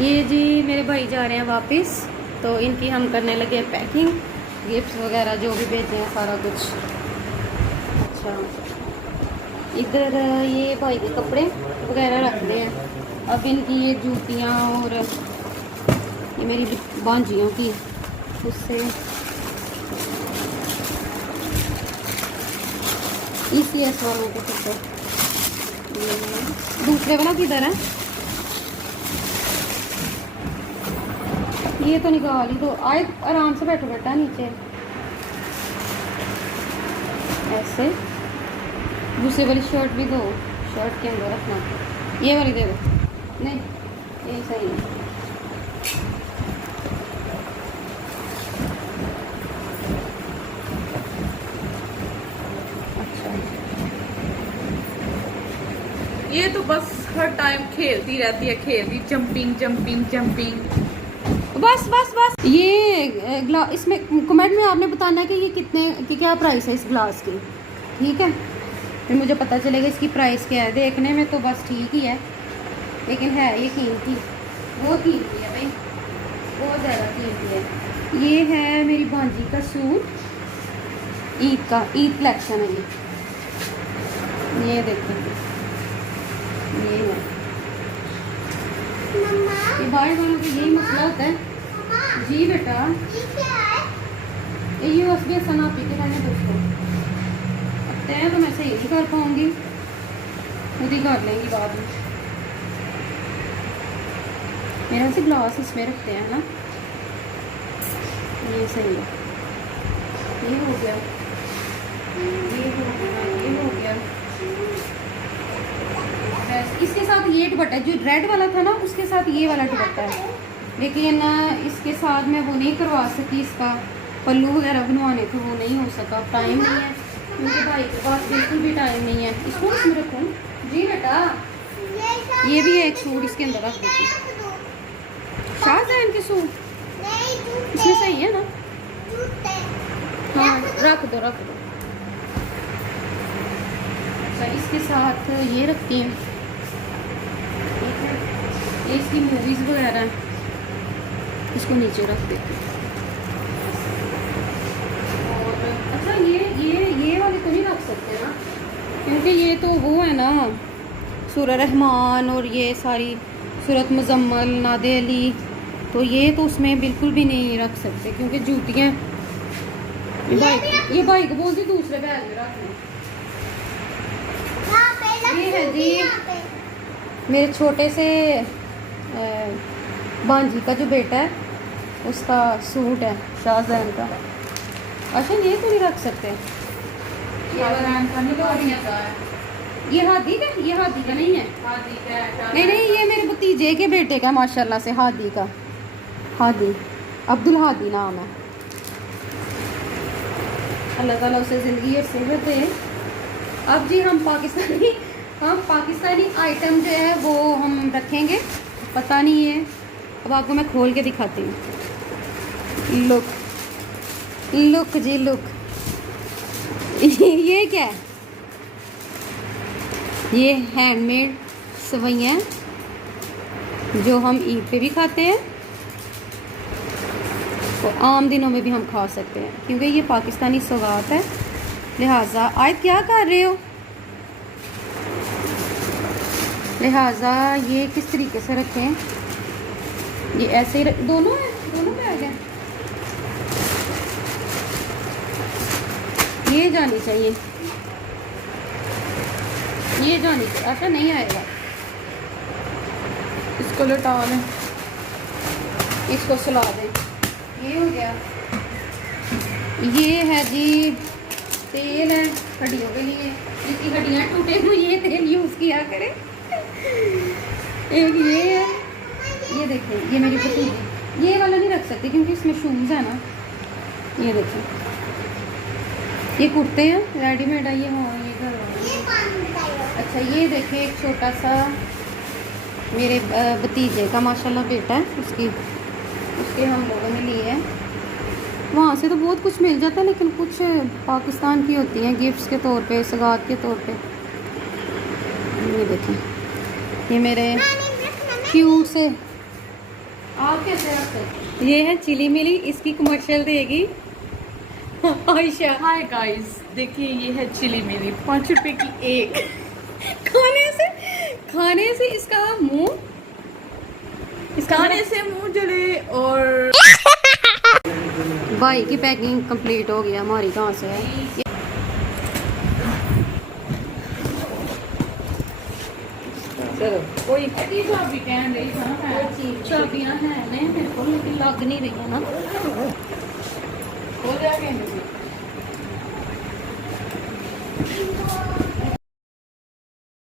ये जी मेरे भाई जा रहे हैं वापस, तो इनकी हम करने लगे पैकिंग, गिफ्ट्स वगैरह जो भी भेजे हैं सारा कुछ। अच्छा, इधर ये भाई के कपड़े वगैरह रख रहे हैं। अब इनकी ये जूतियाँ और ये मेरी भांजियों की, उससे ECS वालों के कपड़े। दूसरे वाला किधर है? ये तो निकाल ही दो। आए आराम से बैठो बेटा नीचे, ऐसे। दूसरे वाली शर्ट भी दो, शर्ट के अंदर रखना। ये वाली दे दो। नहीं, ये सही है। अच्छा, ये तो बस हर टाइम खेलती रहती है, खेलती, जंपिंग जंपिंग जंपिंग। बस बस बस। ये इसमें कमेंट में आपने बताना है कि ये कितने की क्या प्राइस है इस ग्लास की, ठीक है? फिर मुझे पता चलेगा इसकी प्राइस क्या है। देखने में तो बस ठीक ही है, लेकिन है ये कीमती, बहुत कीमती है भाई, बहुत ज़्यादा कीमती है। ये है मेरी भांजी का सूट, ईद का, ईद कलेक्शन है ये देखो, ये है। ये भाई वालों का यही मसला होता है जी बेटा। ये USB सना पी के रहने दोस्तों, अब तय तो मैं सही नहीं कर पाऊंगी, खुद ही कर लेंगी बाद में। मेरा से ग्लास इसमें रखते हैं ना, ये सही है। ये हो गया, ये हो गया, ये हो गया। इसके साथ ये दुपट्टा जो रेड वाला था ना, उसके साथ ये वाला दुपट्टा है, लेकिन इसके साथ मैं वो नहीं करवा सकी। इसका पल्लू वगैरह बनवाने थे, वो नहीं हो सका, टाइम नहीं है, क्योंकि भाई के पास बिल्कुल भी टाइम नहीं है। इसको इसमें रखूँ जी बेटा। ये भी एक सूट इसके अंदर रख देती, शाहजहान के सूट इसमें सही है ना? हाँ, रख दो रख दो। अच्छा, इसके साथ ये रखती हैं, ये इसकी मूवीज़ वगैरह, इसको नीचे रख देती हूँ। और अच्छा, ये वाले तो नहीं रख सकते ना, क्योंकि ये तो वो है ना, सूरह रहमान और ये सारी सूरत मुजम्मल, नादे अली, तो ये तो उसमें बिल्कुल भी नहीं रख सकते, क्योंकि जूतियाँ ये भाई को बोलती दूसरे बैग में रखना। ये है जी मेरे छोटे से भांजी का जो बेटा है, उसका सूट है शाहजहान का। अच्छा, ये तो नहीं रख सकते, ये हादी का, ये हादी का नहीं है। नहीं नहीं, ये मेरे भतीजे के बेटे का माशाल्लाह से, हादी का, हादी, अब्दुल हादी नाम है। अल्लाह ताला उसे ज़िंदगी और सेहत दे। अब जी हम पाकिस्तानी आइटम जो है वो हम रखेंगे, पता नहीं है, अब आपको मैं खोल के दिखाती हूँ। लुक जी लुक। ये क्या है? ये हैंडमेड सेवइयाँ जो हम ईद पे भी खाते हैं, तो आम दिनों में भी हम खा सकते हैं, क्योंकि ये पाकिस्तानी सौगात है। लिहाजा आज क्या कर रहे हो, लिहाजा ये किस तरीके से रखें, ये ऐसे ही दोनों है, दोनों बैग हैं। ये जानी चाहिए, ये जानी चाहिए। अच्छा, नहीं आएगा, इसको लटा लें, इसको सुला दें। ये हो गया। ये है जी तेल है हड्डियों के लिए, जिसकी हड्डियाँ टूटे हुए ये तेल यूज़ किया करें। एक ये है, ये देखें, ये मेरी भतीजी, ये वाला नहीं रख सकती क्योंकि इसमें शूज़ है ना। ये देखें, ये कुर्ते हैं रेडीमेड है, ये हो ये घर। अच्छा, ये देखें, एक छोटा सा मेरे भतीजे का माशाल्लाह बेटा है, उसके हम लोगों ने लिए हैं। वहाँ से तो बहुत कुछ मिल जाता है, लेकिन कुछ पाकिस्तान की होती हैं गिफ्ट्स के तौर पे, सौगात के तौर पे। ये देखें, ये मेरे क्यूट से आप कैसे रखते? ये है चिली मिली, इसकी कमर्शियल देगी आयशा। हाय गाइस, देखिए ये है चिली मिली, 5 रुपए की एक। खाने से इसका मुंह, खाने से मुंह जले। और भाई की पैकिंग कंप्लीट हो गया, हमारी कहाँ से है? चलो कोई चाबी कह रही था, चाबियां हैं नहीं मेरे को, लेकिन लग नहीं रही है ना। हो जाएगा।